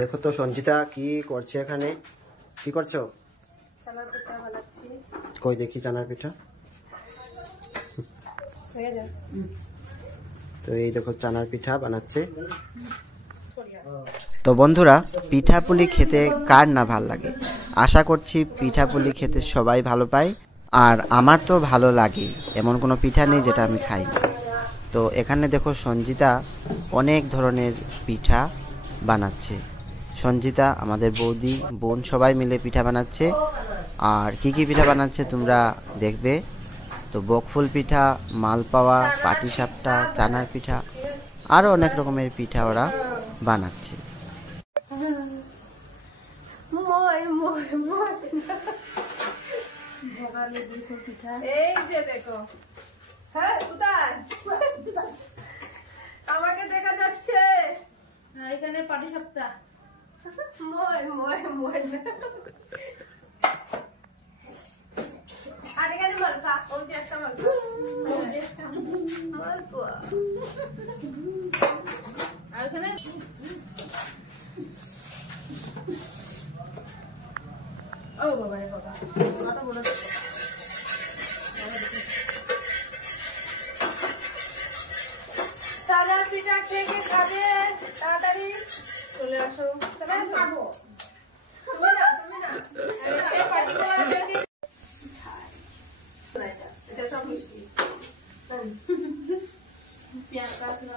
দেখো তো সঞ্জিতা কি করছে এখানে, কি করছো? চানার পিঠা বানাচ্ছি। কই দেখি চানার পিঠা। তো এই দেখো চানার পিঠা বানাচ্ছে। তো বন্ধুরা, পিঠাপুলি খেতে কার না ভাল লাগে? আশা করছি পিঠাপুলি খেতে সবাই ভালো পায়, আর আমার তো ভালো লাগে, এমন কোনো পিঠা নেই যেটা আমি খাই না। তো এখানে দেখো সঞ্জিতা অনেক ধরনের পিঠা বানাচ্ছে। সঞ্জিতা, আমাদের বৌদি, বোন সবাই মিলে পিঠা বানাচ্ছে। আর কি কি পিঠা বানাচ্ছে তোমরা দেখবে। তো বকফুল পিঠা, মালপাওয়া, পাটিসাপটা, চানার পিঠা, আরও অনেক রকমের পিঠা ওরা বানাচ্ছে। এই যে দেখো, হ্যাঁ কোথায় আমাকে দেখা যাচ্ছে? এখানে পাটিসাপটা। মই মই মই আর এখানে মালপা, ওই যে একটা মালপা, ওই যে একটা মালপা। আর এখানে ও বাবা রে বাবা, কত বড় দেখো। চানার পিঠা কে কে খাবে তাড়াতাড়ি চলে আসো। চলে আসো। তুমি না এটা সব মিষ্টি। পেঁয়াজ কাজ না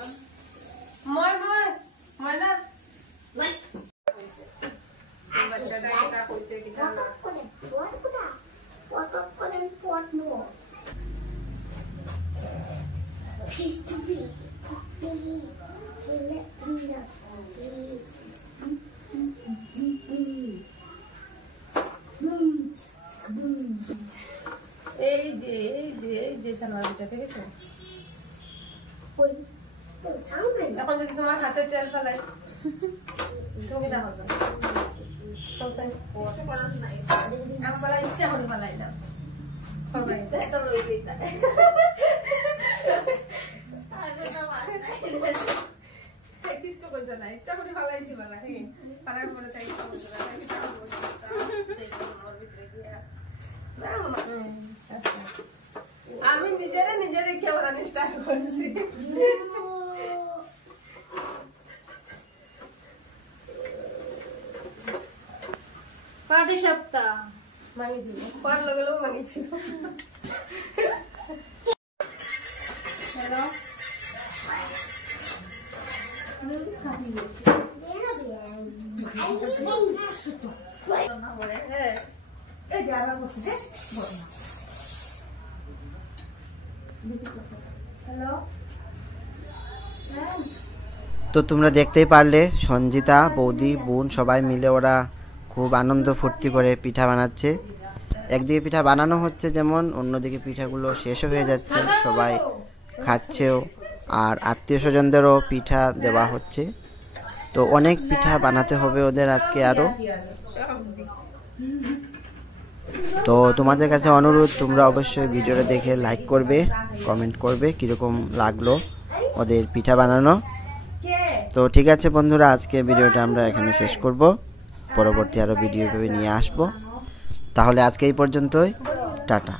মই মই ময়না বাচ্চাটা এটা কইছে কি না এই যে চানার পিঠা দেখেছো? এখন যদি তোমার হাতে তেল ফেলাই তুমি না হবে, ইচ্ছা করে ফেলাই না ইচ্ছা করে ফেলাইছি বেলা ফেলার পরে আমি নিজেরে খেয়ে বানানো স্টার্ট করেছি। পাটিসাপটা মাগি দিল, পার লগেও মাগিছিল। হ্যালো তো তোমরা দেখতেই পারলে সঞ্জিতা, বৌদি, বোন সবাই মিলে ওরা খুব আনন্দ ফুর্তি করে পিঠা বানাচ্ছে। একদিকে পিঠা বানানো হচ্ছে যেমন, অন্যদিকে পিঠাগুলো শেষও হয়ে যাচ্ছে, সবাই খাচ্ছেও, আর আত্মীয় স্বজনদেরও পিঠা দেওয়া হচ্ছে। তো অনেক পিঠা বানাতে হবে ওদের আজকে আরও। তো তোমাদের কাছে অনুরোধ, তোমরা অবশ্যই ভিডিওটা দেখে লাইক করবে, কমেন্ট করবে কীরকম লাগলো ওদের পিঠা বানানো। তো ঠিক আছে বন্ধুরা, আজকে ভিডিওটা আমরা এখানে শেষ করব, পরবর্তী আরও ভিডিও ভেবে নিয়ে আসবো। তাহলে আজকে এই পর্যন্তই, টাটা।